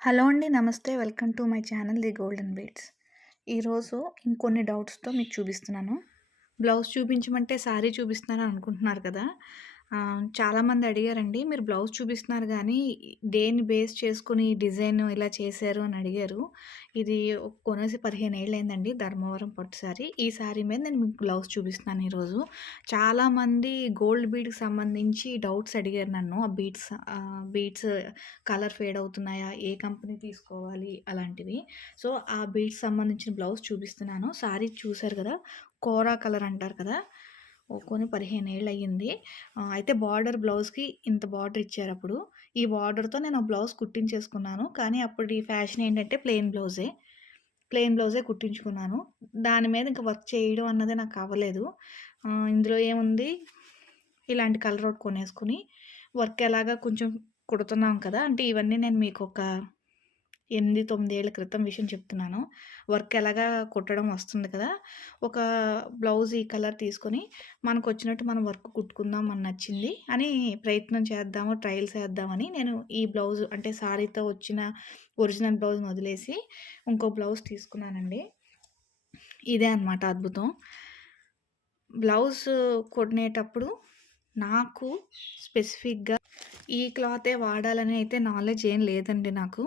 Hello అండి. నమస్తే. Welcome to my channel the golden beats. ఈరోజు ఇంకొన్ని డౌట్స్‌తో మీకు చూపిస్తున్నాను. బ్లౌజ్ చూపించమంటే శారీ చూపిస్తున్నాను అనుకుంటున్నారు కదా! చాలామంది అడిగారండి. మీరు బ్లౌజ్ చూపిస్తున్నారు గానీ, దేన్ని బేస్ చేసుకొని ఈ డిజైన్ ఇలా చేశారు అని అడిగారు. ఇది కొనేసి 15 ఏళ్లయిందండి. ధర్మవరం పట్టు శారీ. ఈ శారీ మీద నేను మీకు బ్లౌజ్ చూపిస్తున్నాను ఈరోజు. చాలామంది గోల్డ్ బీడ్‌కి సంబంధించి డౌట్స్ అడిగారు నన్ను. బీడ్స్ కలర్ ఫేడ్ అవుతున్నాయా? ఏ కంపెనీ తీసుకోవాలి? అలాంటివి. సో, ఆ బీడ్స్ సంబంధించిన బ్లౌజ్ చూపిస్తున్నాను. శారీ చూసారు కదా! కోరా కలర్ అంటారు కదా! కొని 15 ఏళ్లయ్యింది. అయితే బ్లౌజ్‌కి ఇంత బార్డర్ ఇచ్చారప్పుడు. ఈ బార్డర్‌తో నేను ఆ బ్లౌజ్ కుట్టించేసుకున్నాను. కానీ అప్పటి ఫ్యాషన్ ఏంటంటే ప్లెయిన్ బ్లౌజే. ప్లెయిన్ బ్లౌజే కుట్టించుకున్నాను. దాని మీద ఇంక వర్క్ చేయడం అన్నది నాకు అవ్వలేదు. ఇందులో ఏముంది, ఇలాంటి కలర్ ఒకటి కొనేసుకొని వర్క్ ఎలాగా కొంచెం కుడుతున్నాం కదా! అంటే ఇవన్నీ నేను మీకొక 8, 9 ఏళ్ల క్రితం విషయం చెప్తున్నాను. వర్క్ ఎలాగా కుట్టడం వస్తుంది కదా! ఒక బ్లౌజ్ ఈ కలర్ తీసుకొని మనకొచ్చినట్టు మనం వర్క్ కుట్టుకుందాం అని నచ్చింది అని ప్రయత్నం చేద్దాము, ట్రయల్స్ ఏద్దామని నేను ఈ బ్లౌజ్ అంటే సారీతో వచ్చిన ఒరిజినల్ బ్లౌజ్‌ని వదిలేసి ఇంకో బ్లౌజ్ తీసుకున్నానండి. ఇదే అనమాట అద్భుతం. బ్లౌజ్ కొనేటప్పుడు నాకు స్పెసిఫిక్‌గా ఈ క్లాతే వాడాలని అయితే నాలెడ్జ్ ఏం లేదండి నాకు.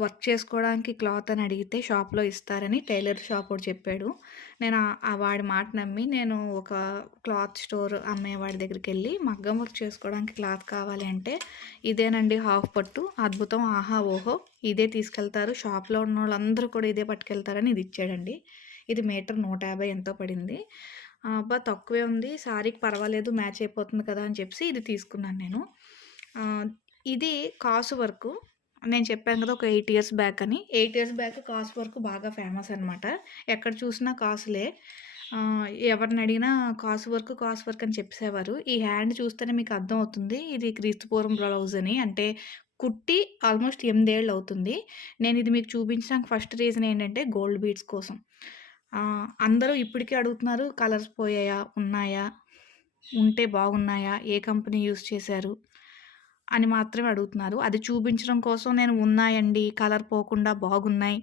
వర్క్ చేసుకోవడానికి క్లాత్ అని అడిగితే షాప్‌లో ఇస్తారని టైలర్ షాప్ ఓడు చెప్పాడు. నేను వాడి మాట నమ్మి నేను ఒక క్లాత్ స్టోర్ అమ్మేవాడి దగ్గరికెళ్ళి మగ్గం వర్క్ చేసుకోవడానికి క్లాత్ కావాలి అంటే, ఇదేనండి హాఫ్ పట్టు అద్భుతం, ఆహా! ఓహో! ఇదే తీసుకెళ్తారు. షాప్‌లో ఉన్నోళ్ళందరూ కూడా ఇదే పట్టుకెళ్తారని ఇది ఇచ్చాడండి. ఇది మీటర్ 150 ఎంతో పడింది. అబ్బా! తక్కువే ఉంది. శారీకి పర్వాలేదు, మ్యాచ్ అయిపోతుంది కదా! అని చెప్పేసి ఇది తీసుకున్నాను నేను. ఆహ్, ఇది కాసు వర్కు. నేను చెప్పాను కదా! ఒక 8 ఇయర్స్ బ్యాక్ అని. 8 ఇయర్స్ బ్యాక్ కాసు వర్క్ బాగా ఫేమస్ అనమాట. ఎక్కడ చూసినా కాసులే. ఎవరినడిగినా కాసు వర్క్ అని చెప్పేసేవారు. ఈ హ్యాండ్ చూస్తేనే మీకు అర్థమవుతుంది. ఇది క్రీస్తుపూర్వం బ్లౌజ్ అని. అంటే కుట్టి ఆల్మోస్ట్ 8 ఏళ్ళు అవుతుంది. నేను ఇది మీకు చూపించడానికి ఫస్ట్ రీజన్ ఏంటంటే గోల్డ్ బీడ్స్ కోసం. అందరూ ఇప్పటికి అడుగుతున్నారు, కలర్స్ పోయాయా? ఉన్నాయా? ఉంటే బాగున్నాయా? ఏ కంపెనీ యూజ్ చేశారు? అని మాత్రమే అడుగుతున్నారు. అది చూపించడం కోసం నేను ఉన్నాయండి, కలర్ పోకుండా బాగున్నాయి,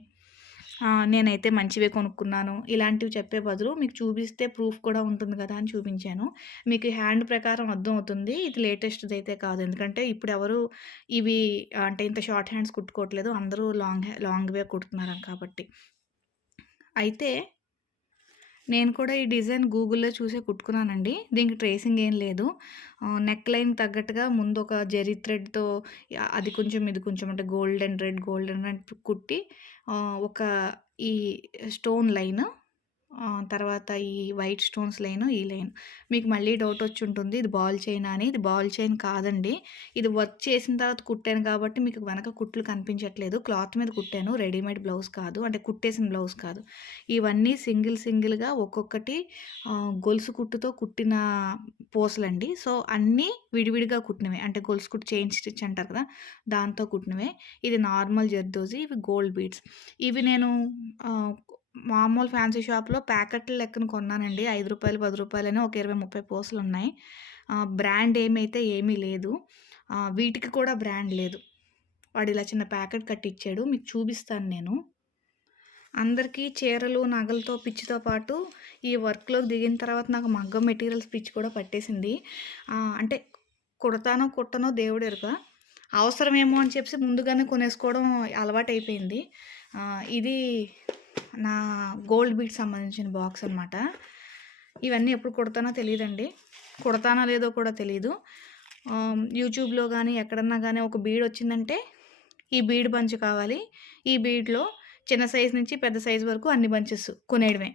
నేనైతే మంచివే కొనుక్కున్నాను, ఇలాంటివి చెప్పే బదులు మీకు చూపిస్తే ప్రూఫ్ కూడా ఉంటుంది కదా అని చూపించాను. మీకు హ్యాండ్ ప్రకారం అర్థమవుతుంది. ఇది లేటెస్ట్‌దైతే కాదు. ఎందుకంటే ఇప్పుడెవరు ఇవి అంటే ఇంత షార్ట్ హ్యాండ్స్ కుట్టుకోవట్లేదు. అందరూ లాంగ్‌వే కుడుతున్నారు కాబట్టి. అయితే నేను కూడా ఈ డిజైన్ గూగుల్‌లో చూసే కుట్టుకున్నానండి. దీనికి ట్రేసింగ్ ఏం లేదు. నెక్ లైన్ తగ్గట్టుగా ముందు ఒక జెరీ థ్రెడ్‌తో అది కొంచెం, ఇది కొంచెం అంటే గోల్డెన్ రెడ్ కుట్టి ఒక ఈ స్టోన్ లైన్, తర్వాత ఈ వైట్ స్టోన్స్ లైను, ఈ లైన్. మీకు మళ్ళీ డౌటొచ్చుంటుంది. ఇది బాల్ చైనా అని. ఇది బాల్ చైన్ కాదండి. ఇది వర్క్ చేసిన తర్వాత కుట్టాను కాబట్టి మీకు వెనక కుట్లు కనిపించట్లేదు. క్లాత్ మీద కుట్టాను. రెడీమేడ్ బ్లౌజ్ కాదు. అంటే కుట్టేసిన బ్లౌజ్ కాదు. ఇవన్నీ సింగిల్‌గా ఒక్కొక్కటి గొలుసు కుట్టుతో కుట్టిన పూసలండి. సో, అన్నీ విడివిడిగా కుట్టినవే. అంటే గొలుసు కుట్టు చైన్ స్టిచ్ అంటారు కదా! దాంతో కుట్టినవే. ఇది నార్మల్ జర్దోజీ. ఇవి గోల్డ్ బీడ్స్. ఇవి నేను ఆహ్, మామూలు ఫ్యాన్సీ షాప్‌లో ప్యాకెట్ల లెక్కన కొన్నానండి. రూ. 5, రూ. 10 అని ఒక 20, 30 పూసలున్నాయి. బ్రాండ్ ఏమైతే ఏమీ లేదు. వీటికి కూడా బ్రాండ్ లేదు. వాడిలా చిన్న ప్యాకెట్ కట్టిచ్చాడు. మీకు చూపిస్తాను నేను. అందరికీ చీరలు, నగలతో పిచ్చితో పాటు ఈ వర్క్‌లోకి దిగిన తర్వాత నాకు మగ్గం మెటీరియల్స్ పిచ్చి కూడా పట్టేసింది. అంటే కుడతానో, కుట్టనో దేవుడెరుక. అవసరమేమో అని చెప్పేసి ముందుగానే కొనేసుకోవడం అలవాటయిపోయింది. ఇది నా గోల్డ్ బీడ్స్ సంబంధించిన బాక్స్ అనమాట. ఇవన్నీ ఎప్పుడు కుడతానో తెలీదండి. కుడతానో లేదో కూడా తెలీదు. యూట్యూబ్‌లో గానీ, ఎక్కడన్నా గానీ ఒక బీడొచ్చిందంటే, ఈ బీడ్ బంచ్ కావాలి. ఈ బీడ్‌లో చిన్న సైజు నుంచి పెద్ద సైజు వరకు అన్ని బంచెస్ కొనేయడమే.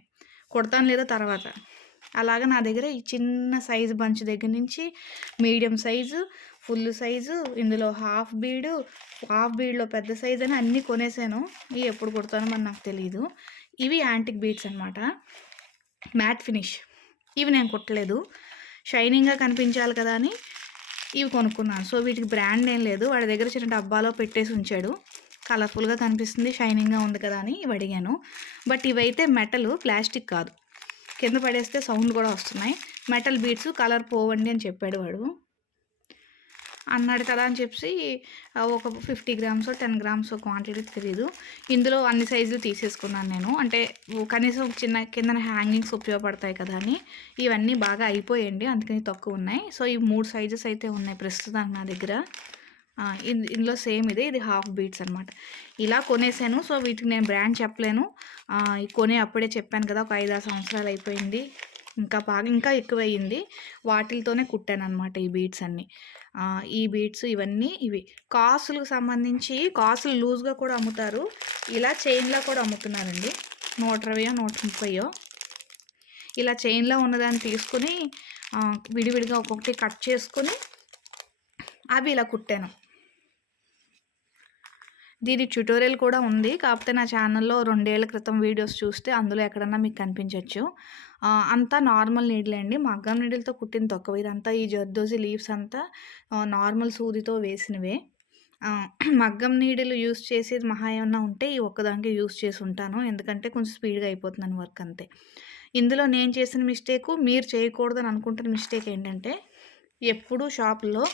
కుడతానో లేదో తర్వాత. అలాగా నా దగ్గర ఈ చిన్న సైజు బంచ్ దగ్గర నుంచి మీడియం సైజు, ఫుల్ సైజు, ఇందులో హాఫ్ బీడ్‌లో పెద్ద సైజ్ అని అన్నీ కొనేసాను. ఇయి ఎప్పుడు కుడతానో మరి నాకు తెలీదు. ఇవి యాంటిక్ బీడ్స్ అనమాట. Matte finish. ఇవి నేను కుట్టలేదు. షైనింగ్‌గా కనిపించాలి కదా అని ఇవి కొనుక్కున్నాను. సో, వీటికి బ్రాండ్ ఏం లేదు. వాడి దగ్గర చిన్న డబ్బాలో పెట్టేసి ఉంచాడు. కలర్‌ఫుల్‌గా కనిపిస్తుంది, షైనింగ్‌గా ఉంది కదా అని ఇవి అడిగాను. బట్ ఇవైతే మెటలు, ప్లాస్టిక్ కాదు. కింద పడేస్తే సౌండ్ కూడా వస్తున్నాయి. మెటల్ బీడ్స్, కలర్ పోవండి అని చెప్పాడు వాడు. అన్నాడు కదా అని చెప్పి ఒక 50 గ్రామ్సో, 10 గ్రామ్సో క్వాంటిటీ తెలీదు. ఇందులో అన్ని సైజులు తీసేసుకున్నాను నేను. అంటే కనీసం చిన్న కిందన హ్యాంగింగ్స్ ఉపయోగపడతాయి కదా అని. ఇవన్నీ బాగా అయిపోయాయండి. అందుకని తక్కువున్నాయి. సో, ఈ 3 సైజెస్ అయితే ఉన్నాయి ప్రస్తుతానికి నా దగ్గర. ఇందులో సేమ్ ఇది హాఫ్ బీట్స్ అనమాట. ఇలా కొనేసాను. సో, వీటికి నేను బ్రాండ్ చెప్పలేను. కొని అప్పుడే చెప్పాను కదా! ఒక 5, 6 సంవత్సరాలు అయిపోయింది. ఇంకా ఎక్కువయ్యింది. వాటిలతోనే కుట్టాననమాట ఈ బీడ్స్ అన్నీ. ఈ బీడ్స్ ఇవన్నీ ఇవి. కాసులకు సంబంధించి కాసులు లూజ్‌గా కూడా అమ్ముతారు. ఇలా చైన్‌లా కూడా అమ్ముతున్నారండి. 120 130 ఇలా చైన్‌లో ఉన్నదాన్ని తీసుకొని విడివిడిగా ఒక్కొక్కటి కట్ చేసుకొని అవి ఇలా కుట్టాను. దీని ట్యుటోరియల్ కూడా ఉంది. కాకపోతే నా ఛానల్‌లో 2 ఏళ్ల క్రితం వీడియోస్ చూస్తే అందులో ఎక్కడన్నా మీకు కనిపించొచ్చు. అంతా నార్మల్ నీడిలే అండి. మగ్గం నీడిలతో కుట్టింది తక్కువ. ఇదంతా ఈ జర్దోసి లీవ్స్ అంతా నార్మల్ సూదితో వేసినవే. మగ్గం నీడిలు యూజ్ చేసేది మహా ఏమన్నా ఉంటే ఈ ఒక్కదానికే యూజ్ చేసుంటాను. ఎందుకంటే కొంచెం స్పీడ్‌గా అయిపోతుందని వర్క్ అంతే. ఇందులో నేను చేసిన మిస్టేకు, మీరు చేయకూడదని అనుకుంటున్న మిస్టేక్ ఏంటంటే, ఎప్పుడూ షాపుల్లో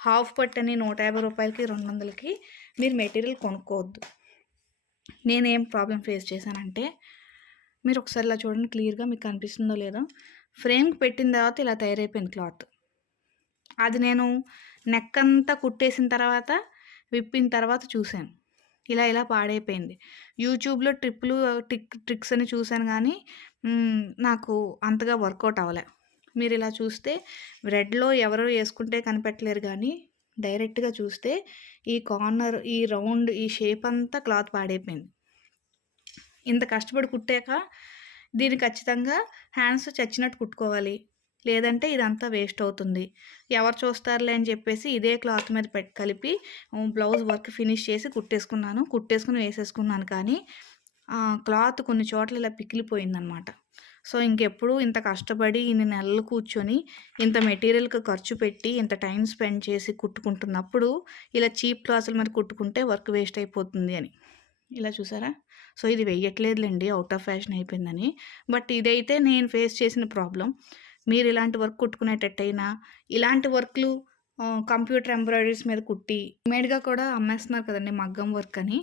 హాఫ్ పట్టని రూ. 150కి, 200కి మీరు మెటీరియల్ కొనుక్కోవద్దు. నేనేం ప్రాబ్లమ్ ఫేస్ చేశానంటే, మీరు ఒకసారి ఇలా చూడండి క్లియర్‌గా మీకు కనిపిస్తుందో లేదో. ఫ్రేమ్‌కి పెట్టిన తర్వాత ఇలా తయారైపోయింది క్లాత్. అది నేను నెక్ అంతా కుట్టేసిన తర్వాత, విప్పిన తర్వాత చూశాను. ఇలా పాడైపోయింది. యూట్యూబ్‌లో ట్రిక్స్ అని చూశాను గానీ, నాకు అంతగా వర్కౌట్ అవ్వలే. మీరిలా చూస్తే రెడ్‌లో ఎవరో యేసుకుంటే కనిపెట్టలేరు గానీ, డైరెక్ట్‌గా చూస్తే ఈ కార్నర్, ఈ రౌండ్, ఈ షేప్ అంతా క్లాత్ పాడైపోయింది. ఇంత కష్టపడి కుట్టాక దీన్ని ఖచ్చితంగా హ్యాండ్స్ చచ్చినట్టు కుట్టుకోవాలి. లేదంటే ఇదంతా వేస్ట్ అవుతుంది. ఎవరు చూస్తారులే అని చెప్పేసి ఇదే క్లాత్ మీద కలిపి బ్లౌజ్ వర్క్ ఫినిష్ చేసి కుట్టేసుకొని వేసేసుకున్నాను. కానీ క్లాత్ కొన్ని చోట్ల ఇలా పికిలిపోయిందనమాట. సో, ఇంకెప్పుడు ఇంత కష్టపడి ఇన్ని నెలలు కూర్చొని, ఇంత మెటీరియల్‌కి ఖర్చు పెట్టి, ఇంత టైం స్పెండ్ చేసి కుట్టుకుంటున్నప్పుడు, ఇలా చీప్ క్లాతుల మీద కుట్టుకుంటే వర్క్ వేస్ట్ అయిపోతుంది అని. ఇలా చూసారా? సో, ఇది వెయ్యట్లేదులెండి ఔట్ ఆఫ్ ఫ్యాషన్ అయిపోయిందని. బట్ ఇదైతే నేను ఫేస్ చేసిన ప్రాబ్లమ్. మీరు ఇలాంటి వర్క్ కుట్టుకునేటట్టయినా, ఇలాంటి వర్క్‌లు కంప్యూటర్ ఎంబ్రాయిడరీస్ మీద కుట్టి, రెడీమేడ్‌గా కూడా అమ్మేస్తున్నారు కదండీ మగ్గం వర్క్ అని.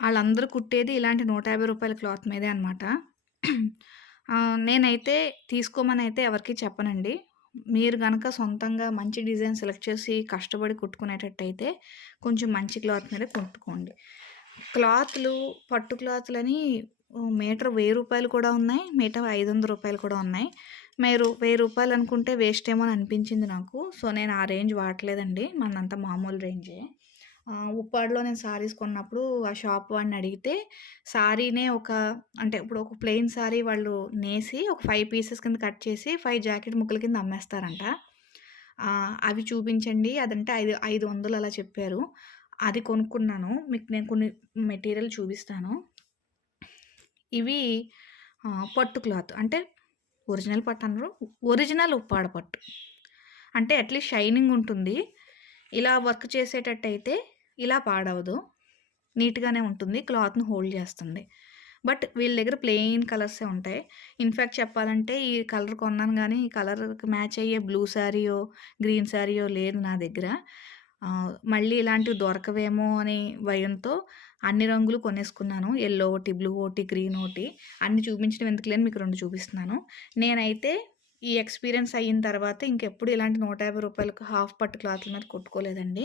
ఆళ్ళందరూ కుట్టేది ఇలాంటి రూ. 150 క్లాత్ మీదే అనమాట. నేనైతే తీసుకోమనైతే ఎవరికీ చెప్పనండి. మీరు గనక సొంతంగా మంచి డిజైన్ సెలెక్ట్ చేసి కష్టపడి కుట్టుకునేటట్టయితే కొంచెం మంచి క్లాత్ మీద కుట్టుకోండి. క్లాత్‌లు, పట్టు క్లాత్‌లని మీటర్ రూ. 1000 కూడా ఉన్నాయి. మీటర్ రూ. 500 కూడా ఉన్నాయి. మీరు రూ. 1000 అనుకుంటే వేస్ట్ ఏమో అని అనిపించింది నాకు. సో, నేను ఆ రేంజ్ వాడట్లేదండి. మనదంతా మామూలు రేంజే. ఉప్పాడలో నేను సారీస్ కొన్నప్పుడు ఆ షాప్ వాడిని అడిగితే సారీనే అంటే ఇప్పుడు ఒక ప్లెయిన్ సారీ వాళ్ళు నేసి ఒక 5 పీసెస్ కింద కట్ చేసి 5 జాకెట్ ముక్కల కింద అమ్మేస్తారంట. అవి చూపించండి అదంటే 500 అలా చెప్పారు. అది కొనుక్కున్నాను. మీకు నేను కొన్ని మెటీరియల్ చూపిస్తాను. ఇవి పట్టు క్లాత్ అంటే ఒరిజినల్ పట్టు అనరు. ఒరిజినల్ ఉప్పాడ పట్టు. అంటే అట్‌లీస్ట్ షైనింగ్ ఉంటుంది. ఇలా వర్క్ చేసేటట్టయితే ఇలా పాడవదు. నీట్‌గానే ఉంటుంది. క్లాత్‌ని హోల్డ్ చేస్తుంది. బట్ వీళ్ళ దగ్గర ప్లెయిన్ కలర్సే ఉంటాయి. ఇన్‌ఫాక్ట్ చెప్పాలంటే ఈ కలర్ కొన్నాను గానీ, ఈ కలర్‌కి మ్యాచ్ అయ్యే బ్లూ శారీయో, గ్రీన్ శారీయో లేదు నా దగ్గర. మళ్ళీ ఇలాంటివి దొరకవేమో అని భయంతో అన్ని రంగులు కొనేసుకున్నాను. యెల్లో ఒకటి, బ్లూ ఒకటి, గ్రీన్ ఒకటి అన్ని చూపించడం ఎందుకులే అని మీకు 2 చూపిస్తున్నాను. నేనైతే ఈ ఎక్స్‌పీరియన్స్ అయిన తర్వాత ఇంకెప్పుడు ఇలాంటి రూ. 150కి హాఫ్ పట్టు క్లాత్‌ల మీద కుట్టుకోలేదండి.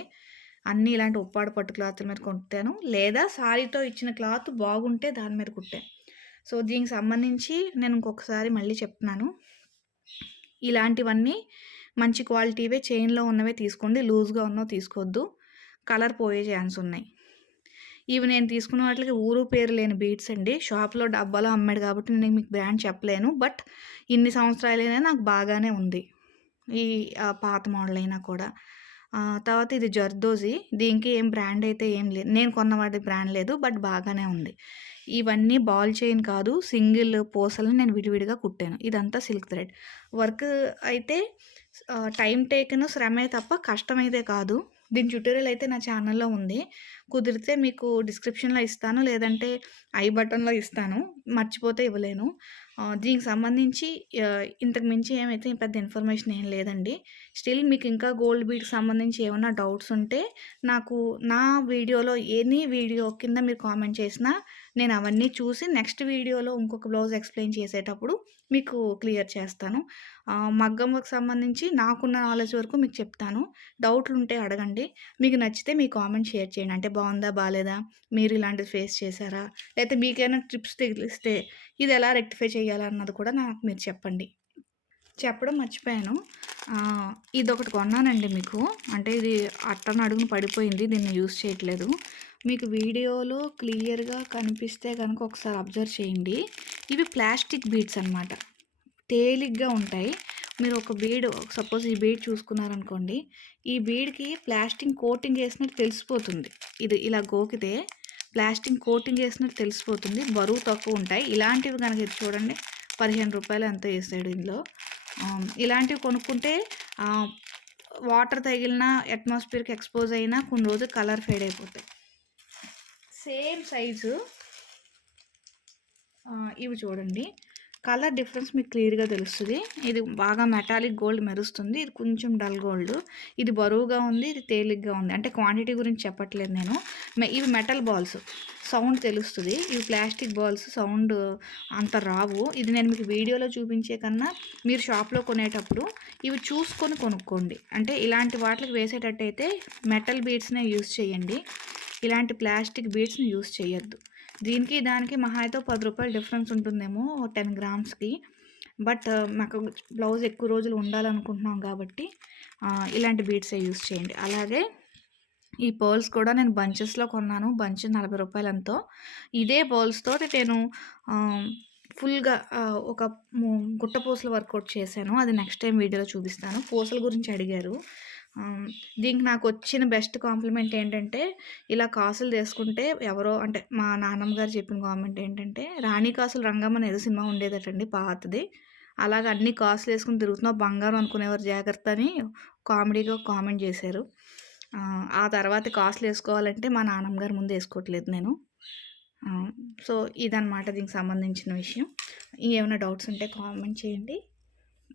అన్నీ ఇలాంటి ఉప్పాడ పట్టు క్లాత్‌ల మీద కుట్టాను. లేదా సారీతో ఇచ్చిన క్లాత్ బాగుంటే దాని మీద కుట్టాను. సో, దీనికి సంబంధించి నేను ఇంకొకసారి మళ్ళీ చెప్తున్నాను. ఇలాంటివన్నీ మంచి క్వాలిటీవే చైన్‌లో ఉన్నవే తీసుకోండి. లూజ్‌గా ఉన్నవి తీసుకోవద్దు. కలర్ పోయే ఛాన్స్ ఉన్నాయి. ఇవి నేను తీసుకున్న వాటికి ఊరు పేరు లేని బీడ్స్ అండి. షాప్‌లో డబ్బాలో అమ్మాడు కాబట్టి నేను మీకు బ్రాండ్ చెప్పలేను. బట్ ఇన్ని సంవత్సరాలైనా నాకు బాగానే ఉంది. ఈ పాత మోడల్ అయినా కూడా. తర్వాత ఇది జర్దోజీ. దీనికి ఏం బ్రాండ్ అయితే ఏం లేదు. నేను కొన్న వాటి బ్రాండ్ లేదు. బట్ బాగానే ఉంది. ఇవన్నీ బాల్ చైన్ కాదు. సింగిల్ పూసలని నేను విడివిడిగా కుట్టాను. ఇదంతా సిల్క్ థ్రెడ్. వర్క్ అయితే టైం టేకెన్ శ్రమే తప్ప కష్టమైతే కాదు. దీని ట్యుటోరియల్ అయితే నా ఛానల్‌లో ఉంది. కుదిరితే మీకు డిస్క్రిప్షన్‌లో ఇస్తాను. లేదంటే ఐ బటన్‌లో ఇస్తాను. మర్చిపోతే ఇవ్వలేను. దీనికి సంబంధించి ఇంతకు మించి ఏమైతే పెద్ద ఇన్ఫర్మేషన్ ఏం లేదండి. స్టిల్ మీకు ఇంకా గోల్డ్ బీడ్‌కి సంబంధించి ఏమన్నా డౌట్స్ ఉంటే నాకు నా వీడియోలో ఎనీ వీడియో కింద మీరు కామెంట్ చేసినా నేను అవన్నీ చూసి నెక్స్ట్ వీడియోలో ఇంకొక బ్లౌజ్ ఎక్స్‌ప్లెయిన్ చేసేటప్పుడు మీకు క్లియర్ చేస్తాను. మగ్గం వర్క్ సంబంధించి నాకున్న నాలెడ్జ్ వరకు మీకు చెప్తాను. డౌట్లుంటే అడగండి. మీకు నచ్చితే మీ కామెంట్ షేర్ చేయండి. అంటే బావుందా? బాలేదా? మీరు ఇలాంటిది ఫేస్ చేశారా? లేతే మీకేమైనా ట్రిప్స్ తెలిస్తే ఇదెలా రెక్టిఫై చేయాలన్నది కూడా నాకు మీరు చెప్పండి. చెప్పడం మర్చిపోయాను. ఇదొకటి కొన్నానండి మీకు. అంటే ఇది అట్టనడుగున పడిపోయింది. దీన్ని యూజ్ చేయట్లేదు. మీకు వీడియోలో క్లియర్‌గా కనిపిస్తే గనక ఒకసారి అబ్జర్వ్ చేయండి. ఇవి ప్లాస్టిక్ బీడ్స్ అనమాట. తేలిగ్గా ఉంటాయి. మీరు ఒక బీడ్ సపోజ్ ఈ బీడ్ చూసుకున్నారనుకోండి. ఈ బీడ్‌కి ప్లాస్టిక్ కోటింగ్ ఏసినట్టు తెలిసిపోతుంది. ఇది ఇలా గోకితే ప్లాస్టిక్ కోటింగ్ ఏసినట్టు తెలిసిపోతుంది. బరువు తక్కువుంటాయి. ఇలాంటివి గనక ఇది చూడండి రూ. 15 ఎంతో ఏసాడు ఇందులో. ఇలాంటివి కొనుక్కుంటే వాటర్ తగిలినా, అట్మాస్ఫియర్‌కి ఎక్స్‌పోజ్ అయినా కొన్ని రోజులు కలర్ ఫేడ్ అయిపోతాయి. సేమ్ సైజు ఇవి చూడండి. కలర్ డిఫరెన్స్ మీకు క్లియర్‌గా తెలుస్తది. ఇది బాగా మెటాలిక్ గోల్డ్ మెరుస్తుంది. ఇది కొంచెం డల్ గోల్డ్. ఇది బరువుగా ఉంది. ఇది తేలిగ్గా ఉంది. అంటే క్వాంటిటీ గురించి చెప్పట్లేదు నేను. ఇవి మెటల్ బాల్స్. సౌండ్ తెలుస్తది. ఇవి ప్లాస్టిక్ బాల్స్ సౌండ్ అంత రావు. ఇది నేను మీకు వీడియోలో చూపించే కన్నా మీరు షాప్‌లో కొనేటప్పుడు ఇవి చూసుకొని కొనుక్కోండి. అంటే ఇలాంటి వాటికి వేసేటట్టయితే మెటల్ బీడ్స్‌నే యూజ్ చేయండి. ఇలాంటి ప్లాస్టిక్ బీడ్స్‌ని యూజ్ చేయొద్దు. దీనికి దానికి మహా అయితే రూ. 10 డిఫరెన్స్ ఉంటుందేమో 10 గ్రామ్స్‌కి. బట్ మాకు బ్లౌజ్ ఎక్కువ రోజులు ఉండాలనుకుంటున్నాం కాబట్టి ఇలాంటి బీడ్సే యూజ్ చేయండి. అలాగే ఈ పర్ల్స్ కూడా నేను బంచెస్‌లో కొన్నాను. బంచ్ రూ. 40 ఎంతో. ఇదే పర్ల్స్ తోటి నేను ఫుల్‌గా ఒక గుట్ట పూసల వర్కౌట్ చేశాను. అది నెక్స్ట్ టైం వీడియోలో చూపిస్తాను. పూసల గురించి అడిగారు. దీనికి నాకొచ్చిన బెస్ట్ కాంప్లిమెంట్ ఏంటంటే, ఇలా కాసులు తీసుకుంటే ఎవరో అంటే మా నాన్నమ్మ గారు చెప్పిన కామెంట్ ఏంటంటే, 'రాణి కాసులు రంగమ్మ' అని ఏదో సినిమా ఉండేదటండి పాతది. అలాగ అన్ని కాసులేసుకొని తిరుగుతున్నావు బంగారం అనుకునేవారు జాగ్రత్త అని కామెడీగా కామెంట్ చేశారు. ఆ తర్వాత కాసులేసుకోవాలంటే మా నాన్నమ్మ గారి ముందు ఏసుకోవట్లేదు నేను. సో, ఇదనమాట దీనికి సంబంధించిన విషయం. ఇంకేమైనా డౌట్స్ ఉంటే కామెంట్ చేయండి.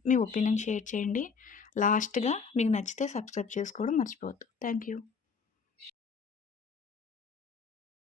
మీ ఒపీనియన్ షేర్ చేయండి. లాస్ట్‌గా మీకు నచ్చితే సబ్స్క్రైబ్ చేసుకోవడం మర్చిపోవద్దు. Thank you.